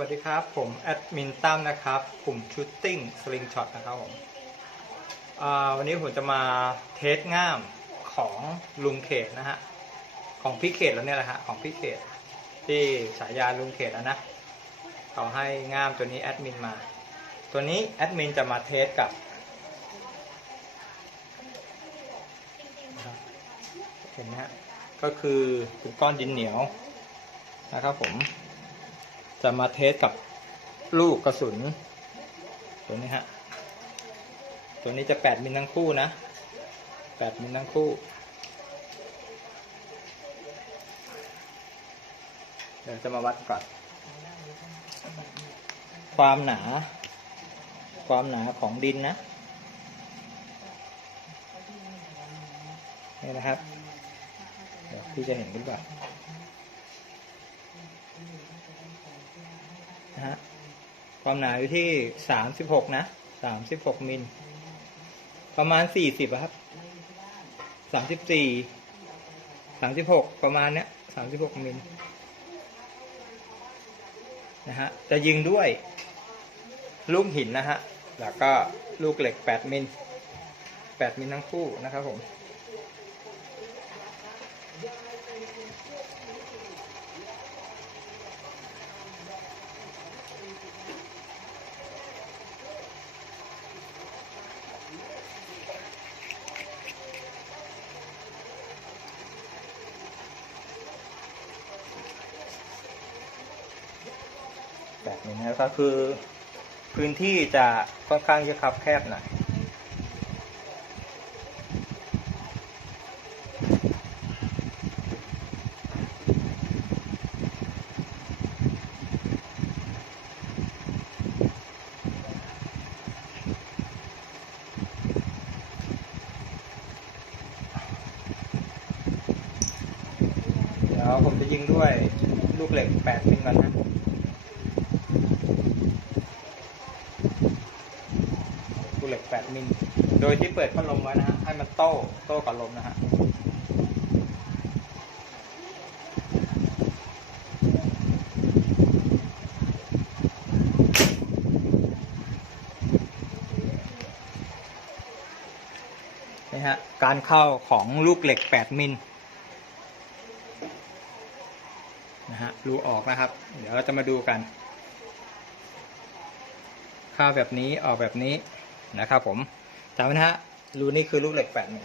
วัสดีครับ ผมแอดมินตั้มนะครับกลุ่มชูตติ้งสลิงช็อตนะครับผมวันนี้ผมจะมาเทสง่ามของลุงเขตนะฮะของพี่เขตแล้วเนี่ยแหละฮะของพี่เขต ที่ฉายาลุงเขตแล้วนะเขาให้ง่ามตัวนี้แอดมินมา ตัวนี้แอดมินจะมาเทสกับนะครับเห็นไหมฮะก็คือเป็นก้อนดินเหนียวนะครับผม จะมาเทสกับลูกกระสุน ตัวนี้ฮะ ตัวนี้จะแปดมิลทั้งคู่นะแปดมิลทั้งคู่ เดี๋ยวจะมาวัดก่อน ความหนา ความหนาของดินนะ นี่นะครับ เดี๋ยวพี่จะเห็นหรือเปล่า นะฮะ ความหนาอยู่ที่สามสิบหกนะสามสิบหกมิล ประมาณสี่สิบครับสามสิบสี่สามสิบหกประมาณเนี้ยสามสิบหกมิลนะฮะจะยิงด้วย ลูกหินนะฮะ แล้วก็ลูกเหล็กแปดมิลแปดมิลทั้งคู่นะครับผม นะครับก็คือพื้นที่จะค่อนข้างจะคับแคบหน่อยเดี๋ยวผมจะยิงด้วยลูกเหล็ก8มิลก่อนนะ ลูกเหล็ก 8 มิล โดยที่เปิดพัดลมไว้นะฮะให้มันโต้โต้กับลมนะฮะนี่ฮะการเข้าของลูกเหล็ก 8 มิลนะฮะรูออกนะครับ เดี๋ยวเราจะมาดูกัน เข้าแบบนี้ออกแบบนี้นะครับผม จำไว้นะฮะรูนี้คือลูกเหล็กแปดมิล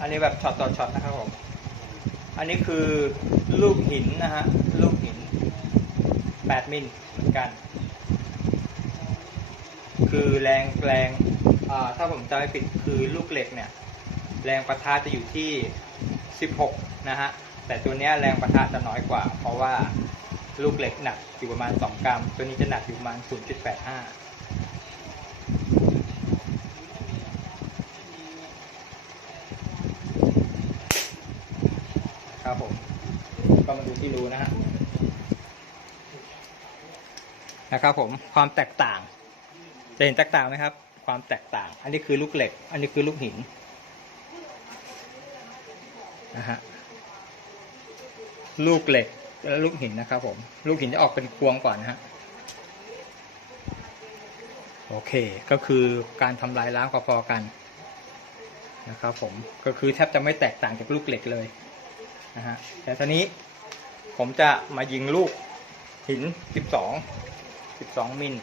อันนี้แบบช็อตต่อช็อตนะครับผม อันนี้คือลูกหินนะฮะ ลูกหินแปดมิลเหมือนกัน คือแรงแรงถ้าผมจำไม่ผิดคือลูกเหล็กเนี่ย แรงประทะจะอยู่ที่ 16 นะฮะ แต่ตัวนี้แรงประทะจะน้อยกว่า เพราะว่า ลูกเหล็กหนักอยู่ประมาณ 2 กรัม ตัวนี้จะหนักอยู่ประมาณ 0.85 ครับผม ก็มาดูที่รูนะฮะ นะครับผม ความแตกต่าง จะเห็นแตกต่างไหมครับ ความแตกต่าง อันนี้คือลูกเหล็ก อันนี้คือลูกหิน นะฮะ ลูกเหล็ก และลูกหินนะครับ ผม ลูกหินจะออกเป็นพวงก่อนนะฮะโอเค ก็คือการทำลายล้างพอๆกันนะครับ ผมก็คือแทบจะไม่แตกต่างจากลูกเหล็กเลยนะฮะแต่ทีนี้ผมจะมายิงลูกหิน 12 12 มิล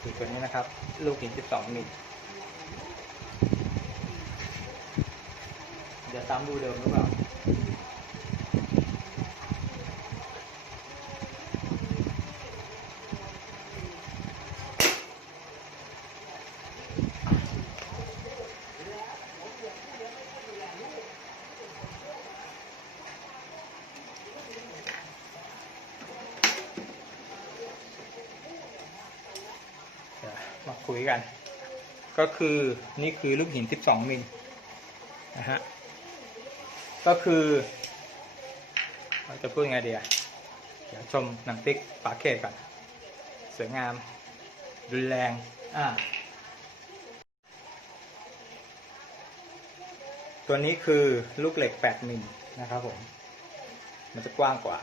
คือตัวนี้นะครับ ลูกหิน 12 มิล ตามดูเดิมหรือเปล่ามาคุยกัน ก็คือนี่คือลูกหิน 12 มิลนะฮะ ก็คือจะพูดไงดีอะเดี๋ยวชมหนังติ๊กปาเกตก่อนสวยงามดุนแรงอ่าตัวนี้คือลูกเหล็ก 8 มิลนะครับผม มันจะกว้างกว่า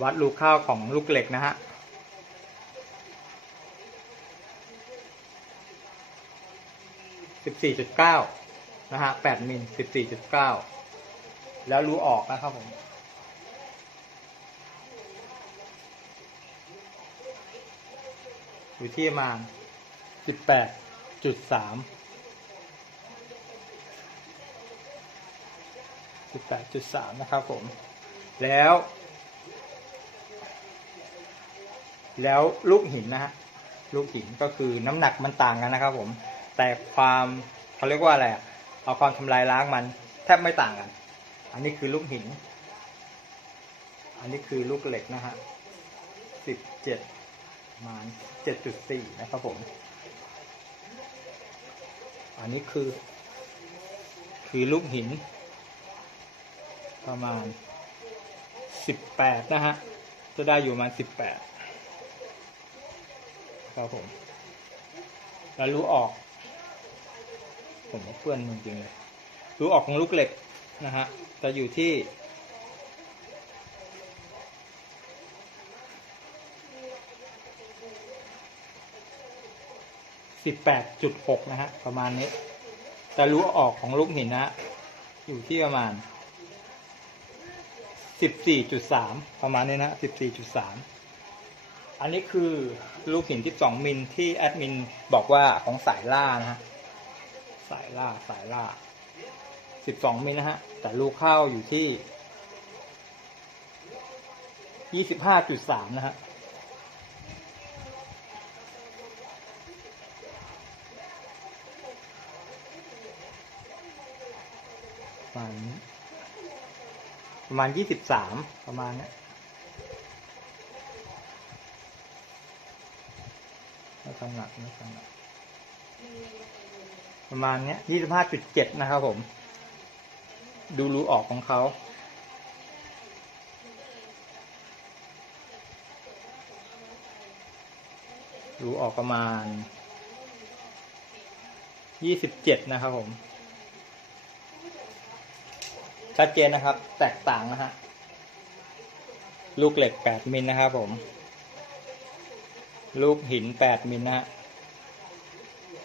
วัดรูเข้าวของลูกเหล็กนะฮะสิบสี่จุดเก้านะฮะแปดมิลสิบสี่จุดเก้าแล้วรูออกนะครับผมอยู่ที่ประมาณสิบแปดจุดสามสิบแปดจุดสามนะครับผม แล้ว แล้วลูกหินนะฮะลูกหินก็คือน้ำหนักมันต่างกันนะครับ ผม แต่ความเขาเรียกว่าอะไรเอาความทำลายล้างมันแทบไม่ต่างกัน อันนี้คือลูกหิน อันนี้คือลูกเหล็กนะฮะสิบเจ็ดประมาณเจ็ดจุดสี่นะครับผม อันนี้คือ คือลูกหิน ประมาณสิบแปดนะฮะจะได้อยู่ประมาณสิบแปด ครับผม แล้วรู้ออก ผมว่าเพื่อนจริงๆเลยรู้ออกของลูกเหล็กนะฮะ จะอยู่ที่สิบแปดจุดหกนะฮะ ประมาณนี้ แต่รู้ออกของลูกหินนะฮะอยู่ที่ประมาณสิบสี่จุดสามประมาณนี้นะสิบสี่จุดสาม อันนี้คือลูกหินที่สองมิลที่แอดมินบอกว่าของสายล่านะฮะสายล่าสายล่าสิบสองมิลนะฮะ แต่ลูกเข้าอยู่ที่ยี่สิบห้าจุดสามนะฮะประมาณนี้ประมาณยี่สิบสามประมาณเนี้ ยไม่ต้องหนักไม่ต้องหนักประมาณเนี้ยยี่สิบห้าจุดเจ็ดนะครับผม ดูรูออกของเขารูออกประมาณยี่สิบเจ็ดนะครับผมชัดเจนนะครับ แตกต่างนะฮะ ลูกเหล็ก8มิลนะครับผม ลูกหิน8มิลนะฮะ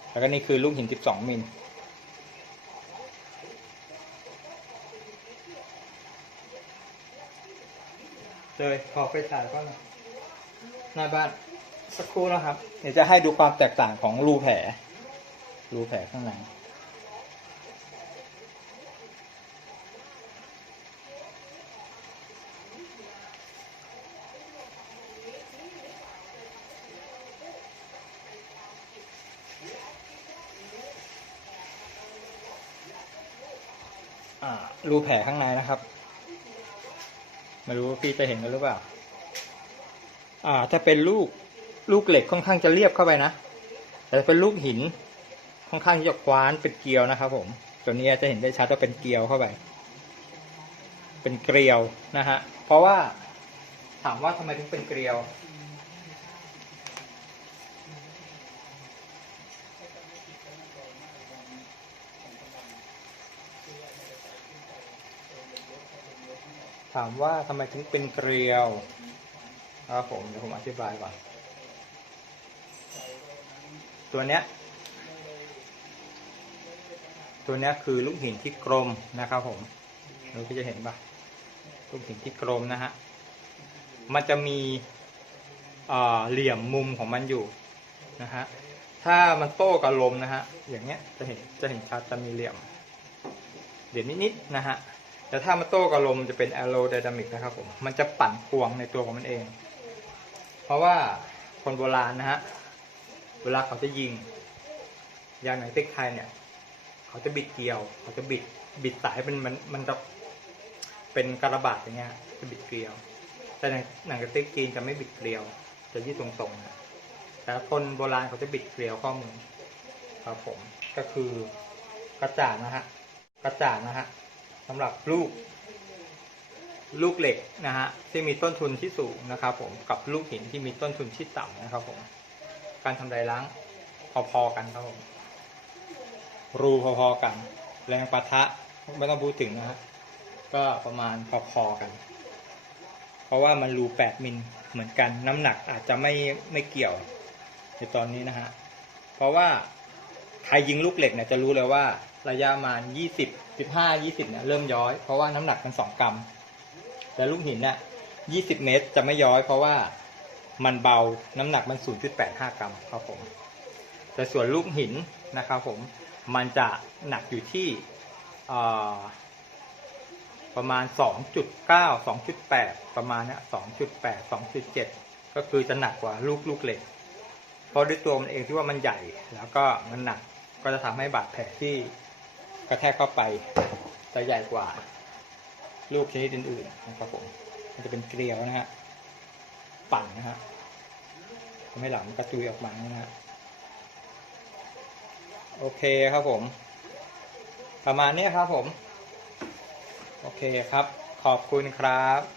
แล้วก็นี่คือลูกหิน12มิล เลยขอไปถ่ายก็หน่อยหน้าบ้าน สักครู่นะครับ เดี๋ยวจะให้ดูความแตกต่างของรูแผล รูแผลข้างใน อ่า รูแผลข้างในนะครับ ไม่รู้พี่จะเห็นกันหรือเปล่า อ่า จะเป็นลูกลูกเหล็กค่อนข้างจะเรียบเข้าไปนะ แต่เป็นลูกหิน ค่อนข้างจะคว้านเป็นเกลียวนะครับ ผม ตัวนี้จะเห็นได้ชัดว่าเป็นเกลียวเข้าไป เป็นเกลียวนะฮะ เพราะว่าถามว่าทำไมถึงเป็นเกลียว ถามว่าทำไมถึงเป็นเกลียวครับผมเดี๋ยวผมอธิบายก่อน ตัวเนี้ย ตัวเนี้ยคือลูกหินที่กลมนะครับผมเราก็จะเห็นปะลูกหินที่กลมนะฮะ มันจะมีเหลี่ยมมุมของมันอยู่นะฮะ ถ้ามันโต้กับลมนะฮะ อย่างเงี้ยจะเห็นจะเห็นชัดจะมีเหลี่ยมเหลี่ยมนิดๆนะฮะ แต่ถ้ามันโต้กับลมจะเป็นแอโรไดนามิกนะครับผมมันจะปั่นพวงในตัวของมันเอง เพราะว่าคนโบราณนะฮะเวลาเขาจะยิงยางหนังติ๊กไทยเนี่ย เขาจะบิดเกลียว เขาจะบิดบิดสายเป็นมันมันจะเป็นกระบาดอย่างเงี้ยจะบิดเกลียว แต่หนังหนังกระติกจีนจะไม่บิดเกลียว จะยืดตรงๆนะแต่คนโบราณเขาจะบิดเกลียวข้อมือครับผมก็คือกระจ่างนะฮะกระจ่างนะฮะ สำหรับลูก ลูกเหล็กนะฮะที่มีต้นทุนที่สูงนะครับ ผมกับลูกหินที่มีต้นทุนที่ต่ำนะครับ ผม การทำลายล้างพอๆกันครับผมรูพอๆกัน แรงปะทะไม่ต้องพูดถึงนะฮะก็ประมาณพอๆกัน เพราะว่ามันรูแปดมิลเหมือนกันน้ำหนักอาจจะไม่ไม่เกี่ยวในตอนนี้นะฮะเพราะว่าใครยิงลูกเหล็กเนี่ยจะรู้เลยว่า ระยะประมาณยี่สิบสิบห้ายี่สิบเนี่ยเริ่มย้อยเพราะว่าน้ำหนักมันสองกรัมแต่ลูกหินเนี่ยยี่สิบเมตรจะไม่ย้อย เพราะว่ามันเบาน้ำหนักมันศูนย์จุดแปดห้ากรัมครับผม แต่ส่วนลูกหินนะครับผมมันจะหนักอยู่ที่ประมาณ 2.9 2.8 ประมาณเนี้ย2.8 2.7 ก็คือจะหนักกว่าลูกลูกเหล็ก เพราะด้วยตัวมันเองที่ว่ามันใหญ่ แล้วก็มันหนักก็จะทำให้บาดแผลที่ กระแทกเข้าไปจะใหญ่กว่า ลูกชนิดอื่นๆนะครับผมมันจะเป็นเกลียวนะฮะปั่นนะฮะทำให้หลังกระจุยออกมานะฮะโอเคครับผม ประมาณนี้ครับผม โอเคครับ ขอบคุณครับ